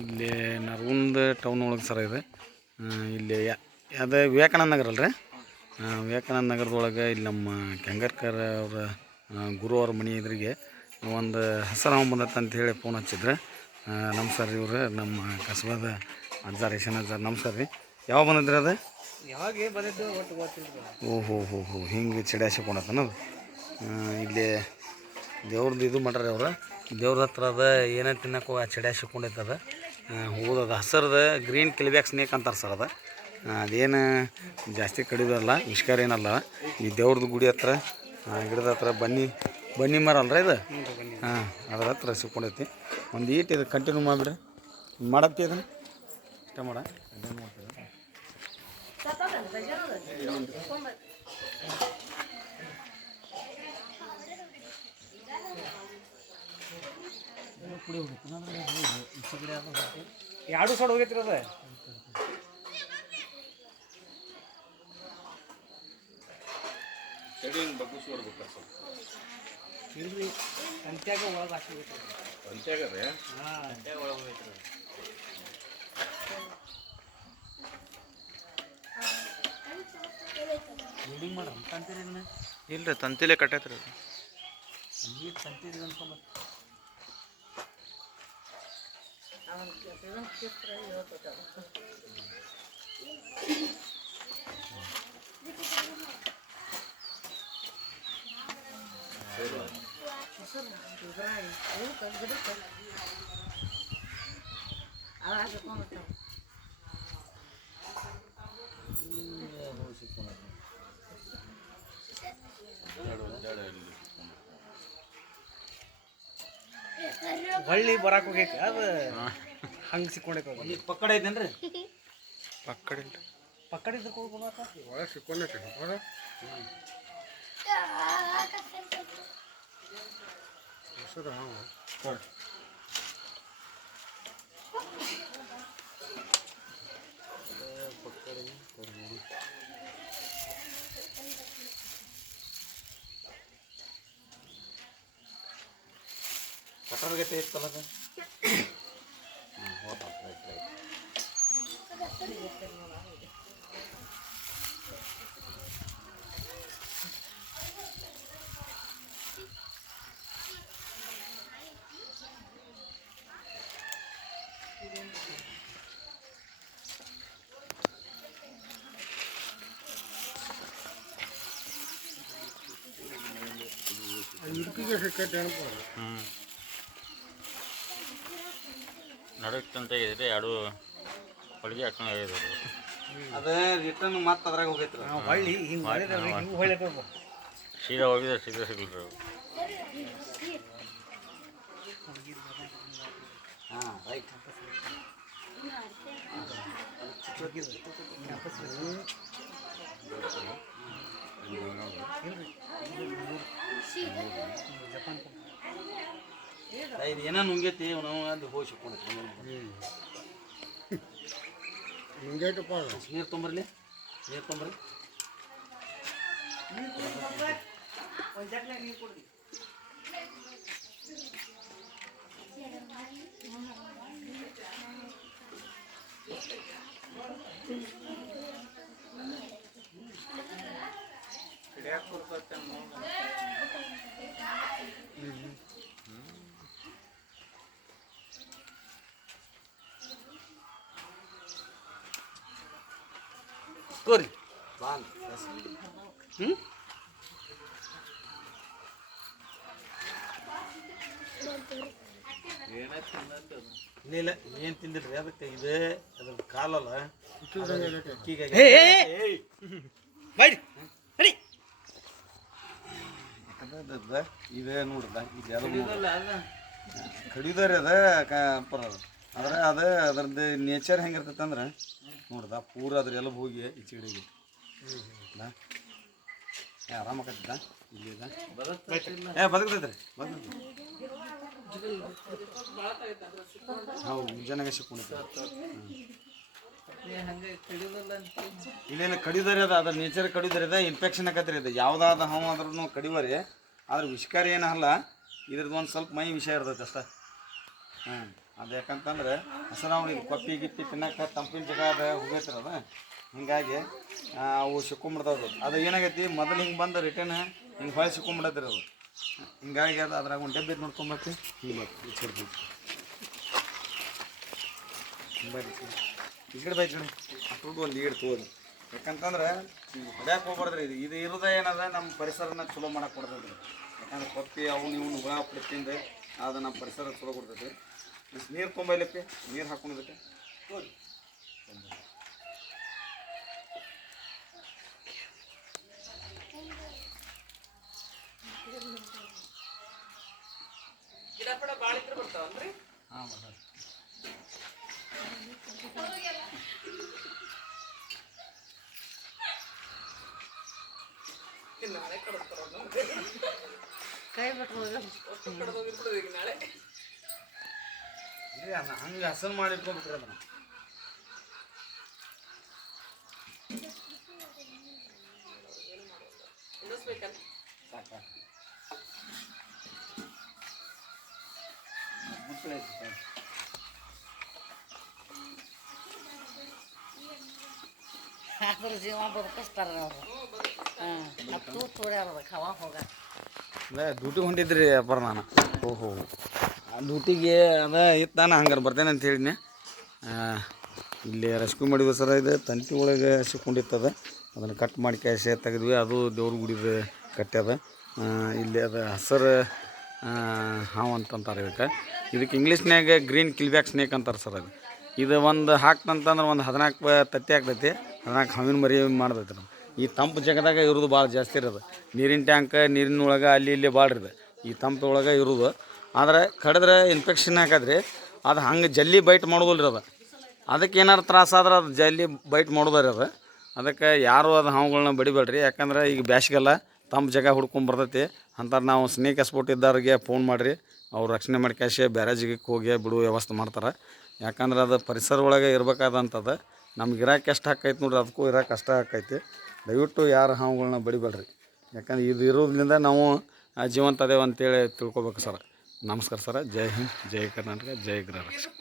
ಇಲ್ಲಿ ನರಗುಂದ ಟೌನ್ ಒಳಗೆ ಸರ ಇದೆ. ಇಲ್ಲಿ ಅದು ವಿವೇಕಾನಂದ ನಗರ ಅಲ್ರಿ. ವಿವೇಕಾನಂದ ನಗರದೊಳಗೆ ಇಲ್ಲಿ ನಮ್ಮ ಕೆಂಗರ್ಕರ್ ಅವರ ಗುರು ಅವ್ರ ಮನೆ ಎದುರಿಗೆ ಒಂದು ಹಸರಾಮ ಬಂದತ್ತೆ ಅಂತ ಹೇಳಿ ಫೋನ್ ಹಚ್ಚಿದ್ರೆ. ನಮಸ್ಕಾರ ರೀ ಇವ್ರು ನಮ್ಮ ಕಸಬಾದ ಅಜ್ಜಾರ್ ರೇಷನ್ ಅಜ್ಜಾರ್. ನಮಸ್ಕಾರ ರೀ. ಯಾವಾಗ ಬಂದಿದ್ರಿ ಅದು? ಯಾವಾಗ ಬಂದಿದ್ದು ಒಟ್ಟು ಗೊತ್ತಿಲ್ಲ. ಓಹೋ ಹಿಂಗೆ ಚಿಡ್ಯಾಸಿಕೊಂಡತ್ತನದು. ಇಲ್ಲಿ ದೇವ್ರದ್ದು ಇದು ಮಾಡ್ರಿ ಅವ್ರು. ದೇವ್ರ ಹತ್ರ ಅದ ಏನೇ ತಿನ್ನಕ್ಕೋ ಆ ಚಿಡ್ಯಾಸಿಕೊಂಡೈತದ. ಹೋಗೋದದ ಹಸರದ ಗ್ರೀನ್ ಕಿಲ್ಬ್ಯಾಕ್ ಸ್ನೇಕ್ ಅಂತಾರೆ ಸರ್. ಅದೇನು ಜಾಸ್ತಿ ಕಡಿಯೋದಲ್ಲ, ವಿಷ್ಕಾರ ಏನಲ್ಲ. ಈ ದೇವ್ರದ್ದು ಗುಡಿ ಹತ್ರ ಗಿಡದ ಹತ್ರ ಬನ್ನಿ ಮರ ಅಲ್ರ ಇದು. ಅದ್ರ ಹತ್ರ ಸಿಕ್ಕೊಂಡೈತಿ. ಒಂದು ಈಟ್ ಇದು ಕಂಟಿನ್ಯೂ ಮಾಡಿಬಿಡ್ರಿ. ಮಾಡತ್ತಿ ಅದನ್ನು ಇಷ್ಟ ಮಾಡ ಅದೇನು ಮಾಡ್ತೀವಿ. ಕುಡಿ ಹೋಗೈತಿ ಎರಡು ಸೈಡ್ ಹೋಗೈತ್ರಿ ಅದ. ಇಲ್ರಿ ಸಂತ್ಯಾಗ ಒಳಗೆ ಹಾಕಿಬಿಟ್ರಿ. ಸಂತ್ಯಾಗ ರೀ? ಹಾಂ, ಸಂತ್ಯಾಗ ಒಳಗೆ ಹೋಗೈತ್ರಿ. ಬಿಲ್ಡಿಂಗ್ ಮಾಡ್ರಿ ತಂತಿರಿ ಇದನ್ನ? ಇಲ್ರಿ, ತಂತಿಲೇ ಕಟ್ಟೈತ್ರಿ ಅದು. ನೀರು ತಂತಿರಿ ಅನ್ಕೊಂಬ. ಹೊಳ್ಳಿ ಬರಾಕ್ ಹೋಗೈತಿ ಅದು. ಹಂಗೆ ಸಿಕ್ಕೊಂಡೈತೆ ಅದು. ಇಲ್ಲಿ ಪಕ್ಕಡ ಐತೇನ್ರಿ? ಪಕ್ಕಡ ಇಲ್ರಿ, ಪಕ್ಕಡ ಇದ್ರೆ ಕೊಡ್ಬೋದ ಒಳಗೆ ಸಿಕ್ಕೊಂಡೈತಿ. ಕಟ್ಟಡ ಗಟ್ಟೆ ಇತ್ತಲ್ಲ ಅದು. ನಡುತ್ತಂತ ಇದ್ರೆ ಎರಡು ಹೊಳಿಗೆ ಹಾಕೊಂಡು ಹೇಳಿದ್ರು. ಅದ ರಿಟರ್ನ್ ಮತ್ತೆ ಅದ್ರಾಗ ಹೋಗೈತ್ರಿ. ಹೊಳ್ಳಿ ಹಿಂಗೆ ಹೊಳ್ಳಿ ಸೀದಾ ಹೋಗಿದ್ರೆ ಸೀದಾ ಸಿಗಲ್ರಿ ಅವು. ಹಾಂ ರೈಟ್. ಇದು ಏನೋ ನುಂಗೈತಿ ನಾವು ಅದು ಹೋಗಿ ಸಿಕ್ಕೊಂಡೈತಿ. ನುಂಗೈತಪ್ಪ. ನೀರು ತೊಂಬರ್ಲಿ, ನೀರು ತೊಂಬರ್ಲಿ. ತೋರಿ ಬಾಲ್. ಇಲ್ಲ ಏನು ತಿಂದಿಲ್ರಿ. ಅದಕ್ಕೆ ಇದು ಅದ್ರ ಕಾಲಲ್ಲ ಇದೆ ನೋಡ್ರಲ್ಲ. ಇದೆಲ್ಲ ಕಡಿದಾರೆ ಅದ ಪರ ಆದ್ರೆ ಅದು ಅದ್ರದ್ದು ನೇಚರ್ ಹೆಂಗಿರ್ತೈತೆ ಅಂದ್ರೆ ನೋಡ್ದ ಪೂರ ಅದ್ರೆಲ್ಲ ಹೋಗಿ ಈಚೆಗೆ ಆರಾಮಾಗತ್ತಿದ್ದ. ಇಲ್ಲಿ ಬದುಕ್ತೈತ್ರಿ, ಹೌದು. ಮುಂಜಾನಾಗ ಸಿಕ್ಕೊಂಡಿದ್ದ. ಇಲ್ಲೇನು ಕಡಿದಾರೆ ಅದ, ಅದ್ರ ನೇಚರ್ ಕಡಿದಾರೆ ಅದ. ಇನ್ಫೆಕ್ಷನ್ ಆಕತ್ರಿ ಅದು. ಯಾವುದಾದ ಹಾವು ಆದ್ರೂ ಕಡಿವರಿ, ಆದ್ರೆ ವಿಷಕಾರಿ ಏನಲ್ಲ. ಇದ್ರದ್ದು ಒಂದು ಸ್ವಲ್ಪ ಮೈ ವಿಷಯ ಇರ್ತೈತೆ ಅಷ್ಟೇ. ಅದು ಯಾಕಂತಂದ್ರೆ ಹಸನಾವಣಿ ಕೊಪ್ಪಿ ಗಿಪ್ಪಿ ತಿನ್ನಕ್ಕೆ ತಂಪಿನ ಜಾಗ ಅದ ಹೋಗೈತ್ರಿ ಅದು ಹಿಂಗಾಗಿ ಅವು ಸಿಕ್ಕೊಂಬಿಡ್ತಾವೆ ಅದು ಏನಾಗೈತಿ ಮೊದಲು ಹಿಂಗೆ ಬಂದು ರಿಟರ್ನ್ ಹಿಂಗೆ ಹೊಳೆ ಸಿಕ್ಕೊಂಬಿಡತ್ರಿ ಅದು ಹಿಂಗಾಗಿ ಅದು ಅದ್ರಾಗ ಒಂದು ಡಬ್ಬಿ ನೋಡ್ಕೊಂಬರ್ತಿ ಹಿಂಗೆ ಬರ್ತೀವಿ ಈ ಕಡೆ ಬೈ ಕಡೆ ಅಷ್ಟೊಂದು ಒಂದು ಈಡು ತೋದು ಯಾಕಂತಂದ್ರೆ ಹೊಡ್ಯಾಕೆ ಹೋಗ್ಬಾರ್ದ್ರಿ ಇದು ಇರೋದೇ ಏನದ ನಮ್ಮ ಪರಿಸರನ ಚಲೋ ಮಾಡಕ್ಕೆ ಕೊಡ್ತೈತಿ ಯಾಕಂದ್ರೆ ಕೊಪ್ಪಿ ಅವು ನೀವು ಹುಳ ತಿಂದು ಅದು ನಮ್ಮ ಪರಿಸರ ಚಲೋ ಕೊಡ್ತೈತಿ ನೀರು ತೊಂಬೈಲಪ್ಪಿ ನೀರು ಹಾಕೊಂಡದಕ್ಕೆ ತೋರಿ ಹಾಂ ಬರ್ತಾರೆ ಕೈ ಬಿಟ್ಟು ಹಂಗೆ ಹಸನ್ ಮಾಡಿಟ್ಕೊಂಡ್ಬಿಟ್ರಿ ಅದನ್ನ ಸಾಕ ಅದ್ರ ಜೀವ ಬದುಕಿಸ್ತಾರ ಅವರು ಹತ್ತು ತೋಡ್ಯಾರ ಅದಕ್ಕೆ ಹವಾ ಹೋಗ ಡ್ಯೂಟಿಗೆ ಹೊಂಟಿದ್ರಿ ಅಪ್ಪರ ನಾನು ಓಹೋ ಆ ಡ್ಯೂಟಿಗೆ ಅದ ಇತ್ತು ನಾನು ಹಂಗಾರೆ ಬರ್ತೇನೆ ಅಂತ ಹೇಳಿನಿ ಇಲ್ಲಿ ರೆಸ್ಕ್ಯೂ ಮಾಡಿದ್ವಿ ಸರ ಇದು ತಂತಿ ಒಳಗೆ ಸಿಕ್ಕೊಂಡಿತ್ತದ ಅದನ್ನು ಕಟ್ ಮಾಡಿ ಕ್ಯಾಶೆ ತೆಗೆದ್ವಿ ಅದು ದೇವ್ರ ಗುಡಿದ ಕಟ್ಟ್ಯದ ಇಲ್ಲಿ ಅದು ಹಸರು ಹಾವು ಅಂತಂತಾರೆ ಇದಕ್ಕೆ ಇಂಗ್ಲೀಷ್ನ್ಯಾಗ ಗ್ರೀನ್ ಕಿಲ್ಬ್ಯಾಕ್ ಸ್ನೇಕ್ ಅಂತಾರೆ ಸರ್ ಅದು ಇದು ಒಂದು ಹಾಕ್ತಂತಂದ್ರೆ ಒಂದು 14 ತತ್ತಿ ಆಗ್ತೈತಿ 14 ಹಾವಿನ ಮರಿ ಮಾಡ್ತೈತಿ ನಾವು ಈ ತಂಪು ಜಾಗದಾಗ ಇರೋದು ಭಾಳ ಜಾಸ್ತಿ ಇರೋದು ನೀರಿನ ಟ್ಯಾಂಕ್ ನೀರಿನೊಳಗೆ ಅಲ್ಲಿ ಇಲ್ಲಿ ಭಾಳ ಇರೋದು ಈ ತಂಪೊಳಗೆ ಇರೋದು ಆದರೆ ಕಡಿದ್ರೆ ಇನ್ಫೆಕ್ಷನ್ ಹಾಕದ್ರಿ ಅದು ಹಂಗೆ ಜಲ್ಲಿ ಬೈಟ್ ಮಾಡೋದಿಲ್ಲ ಅದು ಅದಕ್ಕೆ ಏನಾರು ತ್ರಾಸಾದ್ರೆ ಅದು ಜಲ್ಲಿ ಬೈಟ್ ಮಾಡೋದಾರಿ ಅದು ಅದಕ್ಕೆ ಯಾರು ಅದು ಹಾವುಗಳನ್ನ ಬಡಿಬೇಡ್ರಿ ಯಾಕಂದ್ರೆ ಈಗ ಬ್ಯಾಸಿಗೆಲ್ಲ ತಂಪು ಜಾಗ ಹುಡ್ಕೊಂಡು ಬರ್ತೈತಿ ಅಂತಾರೆ ನಾವು ಸ್ನೇಕ್ ಎಸ್ಪೋರ್ಟ್ ಇದ್ದವ್ರಿಗೆ ಫೋನ್ ಮಾಡಿರಿ ಅವ್ರು ರಕ್ಷಣೆ ಮಾಡಿ ಕ್ಯಾಶೆ ಬೇರೆ ಜಾಗಕ್ಕೆ ಹೋಗಿ ಬಿಡುವ ವ್ಯವಸ್ಥೆ ಮಾಡ್ತಾರೆ ಯಾಕಂದ್ರೆ ಅದು ಪರಿಸರ ಒಳಗೆ ಇರಬೇಕಾದಂಥದ್ದು ನಮ್ಗೆ ಇರೋಕೆ ಎಷ್ಟು ಹಾಕೈತಿ ನೋಡ್ರಿ ಅದಕ್ಕೂ ಇರೋಕೆ ಕಷ್ಟ ಆಕೈತಿ ದಯವಿಟ್ಟು ಯಾರು ಹಾವುಗಳನ್ನ ಬಡಿಬೇಡ್ರಿ ಯಾಕಂದ್ರೆ ಇದು ಇರೋದ್ರಿಂದ ನಾವು ಜೀವಂತ ಅದೇವು ಅಂತೇಳಿ ತಿಳ್ಕೊಬೇಕು ಸರ್ ನಮಸ್ಕಾರ ಸರ್ ಜೈ ಹಿಂದ್ ಜೈ ಕರ್ನಾಟಕ ಜೈ ಗೃಹ ರಕ್ಷಕ